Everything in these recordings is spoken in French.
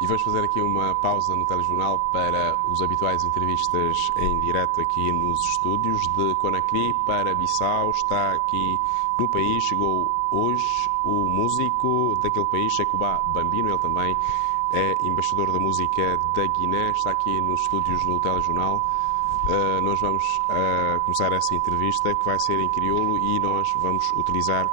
E vamos fazer aqui uma pausa no telejornal para os habituais entrevistas em direto aqui nos estúdios de Conakry para Bissau. Está aqui no país, chegou hoje o músico daquele país, Sekouba Bambino. Ele também é embaixador da música da Guiné. Está aqui nos estúdios no telejornal. Nós vamos começar essa entrevista que vai ser em crioulo e nós vamos utilizar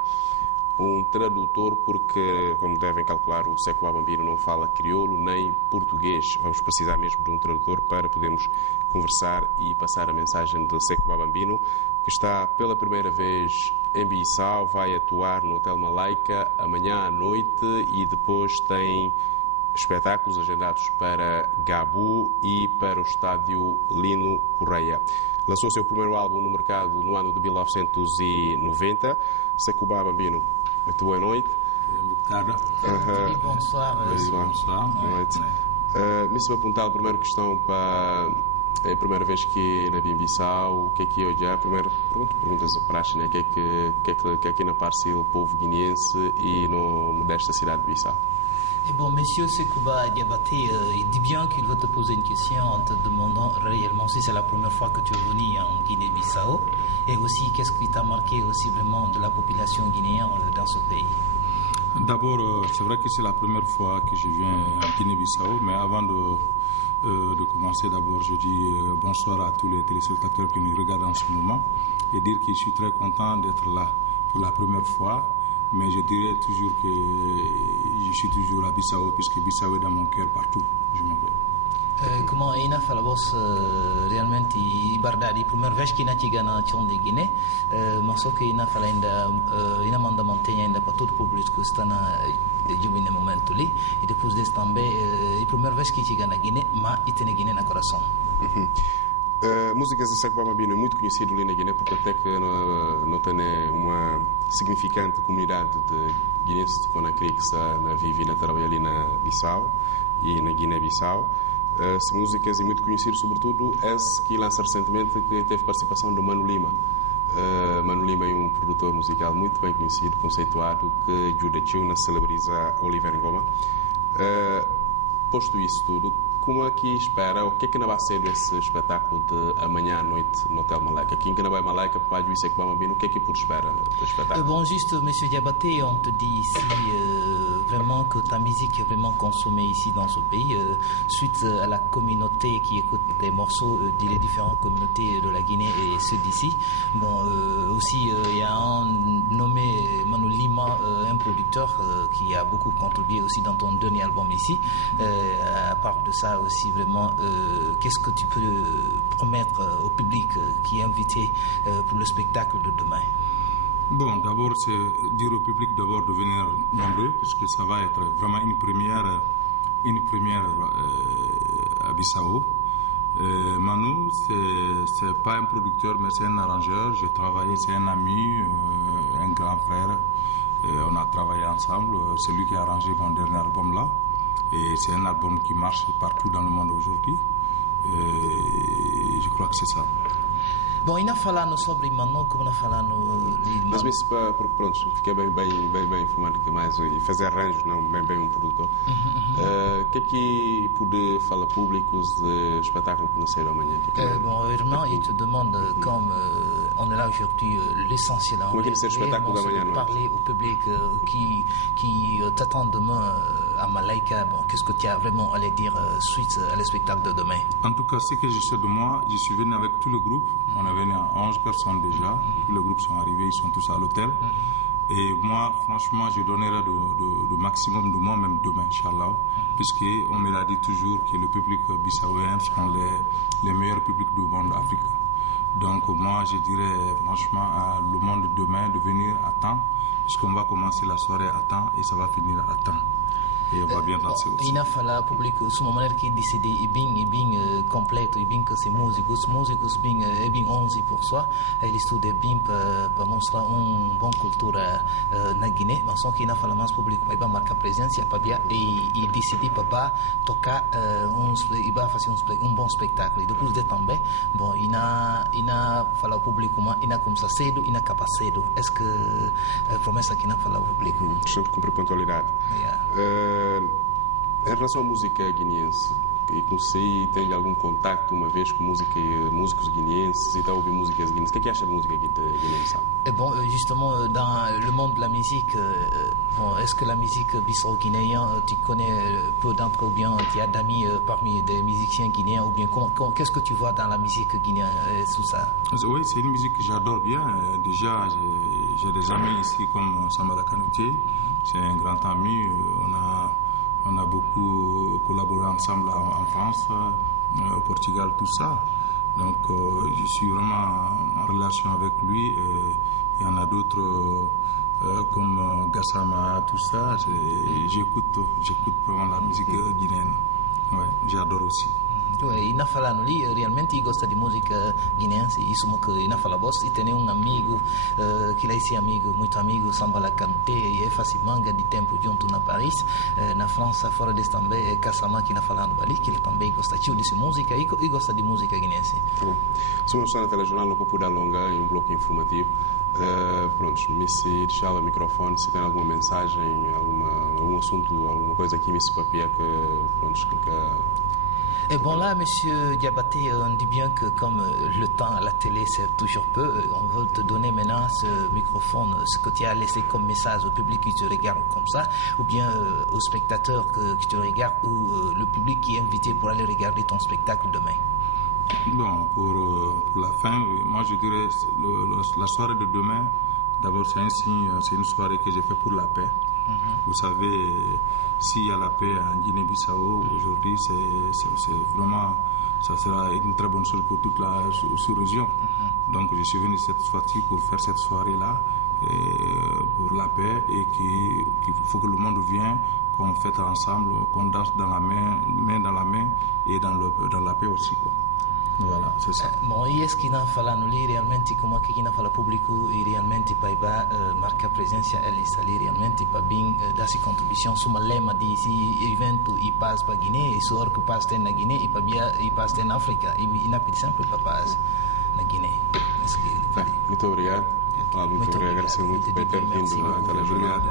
um tradutor porque, como devem calcular, o Sekouba Bambino não fala crioulo nem português. Vamos precisar mesmo de um tradutor para podermos conversar e passar a mensagem de Sekouba Bambino, que está pela primeira vez em Bissau, vai atuar no Hotel Malaika amanhã à noite e depois tem espetáculos agendados para Gabu e para o estádio Lino Correia. Lançou o seu primeiro álbum no mercado no ano de 1990. Sekouba Bambino, muito boa noite. Obrigado. Bonsoir. Bonsoir. Boa noite. Me apontar a primeira questão para a primeira vez que na Bissau, o que é que hoje é? Primeiro perguntas para a né? O que é que na parte do povo guineense e no modesta cidade de Bissau? Et bon, monsieur Sekouba Diabaté, il dit bien qu'il veut te poser une question en te demandant réellement si c'est la première fois que tu es venu en Guinée-Bissau et aussi qu'est-ce qui t'a marqué aussi vraiment de la population guinéenne dans ce pays. D'abord, c'est vrai que c'est la première fois que je viens en Guinée-Bissau, mais avant de commencer, d'abord, je dis bonsoir à tous les téléspectateurs qui nous regardent en ce moment et dire que je suis très content d'être là pour la première fois. Mais je dirais toujours que je suis toujours à Bissau, puisque Bissau est dans mon cœur partout. Je m'appelle. Comment ina fala vos realmente ibardadi primeira vez que ina chega na chão de Guiné, mas só que ina fala ainda ina manda mantenha ainda para todo o público que está na de momento ali e depois desse também a primeira vez que chega na Guiné, mas e tem Guiné na coração. Músicas de Sekouba Bambino é muito conhecido ali na Guiné porque até que não tem uma significante comunidade de guineenses de Conakry que vive na trabalha ali na Bissau e na Guiné-Bissau. Músicas é muito conhecido, sobretudo esse que lança recentemente que teve participação do Mano Lima. Mano Lima é um produtor musical muito bem conhecido, conceituado, que ajuda a celebrizar Oliver Ngoma. Posto isso tudo, como é que espera, o que é que não vai ser esse espetáculo de amanhã à noite no Hotel Malaika? Aqui em Canabé Malaika, para o Sekouba Bambino, o que é que por espera do espetáculo? Bon, juste, monsieur Diabaté, on te dit ici vraiment que ta musique est vraiment consommée ici dans ce pays, suite à la communauté qui écoute des morceaux des différentes communautés de la Guinée et ceux d'ici. Bon, aussi, il y a un nommé Manu Lima, un producteur qui a beaucoup contribué aussi dans ton dernier album ici. À part de ça, aussi vraiment, qu'est-ce que tu peux promettre au public qui est invité pour le spectacle de demain? Bon, d'abord, c'est dire au public d'abord de venir nombreux, puisque ça va être vraiment une première à Bissau. Manu, c'est pas un producteur, mais c'est un arrangeur. J'ai travaillé, c'est un ami, un grand frère. On a travaillé ensemble. C'est lui qui a arrangé mon dernier album là. Et c'est un album qui marche partout dans le monde aujourd'hui. Je crois que c'est ça. Bom, e na falando sobre Manu, como na falando... Mas isso, pronto, fiquei bem informado que mais e fazer arranjos, não bem um produtor. Que é que pode falar públicos de espetáculo que nasceram amanhã? Bon, vraiment, il te demande, comme on est là aujourd'hui, l'essentiel en parler au public qui t'attend demain à Malaika. Bon, qu'est-ce que tu as vraiment à dire suite à le spectacle de demain? En tout cas, ce que je sais de moi, je suis venu avec tout le groupe. On est venu à 11 personnes déjà. Tous les groupes sont arrivés, ils sont tous à l'hôtel. Et moi, franchement, je donnerai le maximum de moi-même demain, Inch'Allah, puisqu'on me l'a dit toujours que le public bissaouien sont les meilleurs publics du monde africain. Donc moi, je dirais franchement à le monde demain de venir à temps, puisqu'on va commencer la soirée à temps et ça va finir à temps. E on va bien danser aussi. Ina fala público suma maneira que decide e bem completo e bem que se músicos bem é bem 11 por só ele estuda bem para mostrar bom cultura na Guiné, mas só que ina fala mais público vai marcar presença para bia e decidir para tocar e vai fazer bom espetáculo e depois de também bom ina fala ao público mas ina começa cedo ina acaba cedo. Est-ce que promessa que ina fala ao público? Questão de cumprir pontualidade. Yeah. relação à música guineense, e conheci, tem algum contacto uma vez com músicos guineenses e a ouvir músicas guineenses. O que acha de música guineense? Bon, justement, dans le monde de la musique, bon, est-ce que la musique bissau-guinéenne, tu connais peu d'entre eux, ou bien tu as d'amis parmi des musiciens guinéens, ou bien qu'est-ce que tu vois dans la musique guinéenne, tout ça? Oui, c'est une musique que j'adore bien. Déjà, j'ai des amis ici comme Sambala Kanouté, c'est un grand ami. On a beaucoup collaboré ensemble en France, au Portugal, tout ça. Donc, je suis vraiment en relation avec lui. Et il y en a d'autres comme Gassama, tout ça. J'écoute vraiment la musique guinéenne. Ouais, j'adore aussi. Ina falando lì realmente gosta di musica guineense, insomma che ina fala boss e tem um amigo que lei sia amigo, muito amigo, Sambala Kanouté, e faz manga di tempo junto na Paris, na França, fora desse também, Kassama que ina falando ali, que ele também gosta de música e gosta de música guineense. Tá bom. Somos na telejornal, não vou dar longa em bloco informativo. Pronto, se deixar o microfone, se tem alguma mensagem, algum assunto, alguma coisa aqui, me se papia que pronto, Et bon là, Monsieur Diabaté, on dit bien que comme le temps à la télé c'est toujours peu, on veut te donner maintenant ce microphone, ce que tu as laissé comme message au public qui te regarde comme ça, ou bien aux spectateurs qui te regardent, ou le public qui est invité pour aller regarder ton spectacle demain. Bon, pour la fin, moi je dirais la soirée de demain, d'abord c'est un signe, c'est une soirée que j'ai fait pour la paix. Vous savez, s'il y a la paix en Guinée-Bissau aujourd'hui, c'est vraiment, ça sera une très bonne chose pour toute la sous-région. Donc je suis venu cette fois-ci pour faire cette soirée-là pour la paix et qu'il faut que le monde vienne, qu'on fête ensemble, qu'on danse dans la main dans la main et dans la paix aussi, quoi. Voilà, c'est ça. Bon, est-ce qu'il a fallu lì realmente come che il pubblico realmente poi marca presenza e lì realmente per ben darsi contribuzione insomma lema di si evento i pas pa Guinea e so che pas na Guinea e pa i pas in Africa e na pedi sempre pa pas na Guinea. Muito obrigado. Muito obrigado. Agradecer muito por ter vindo à telejornal.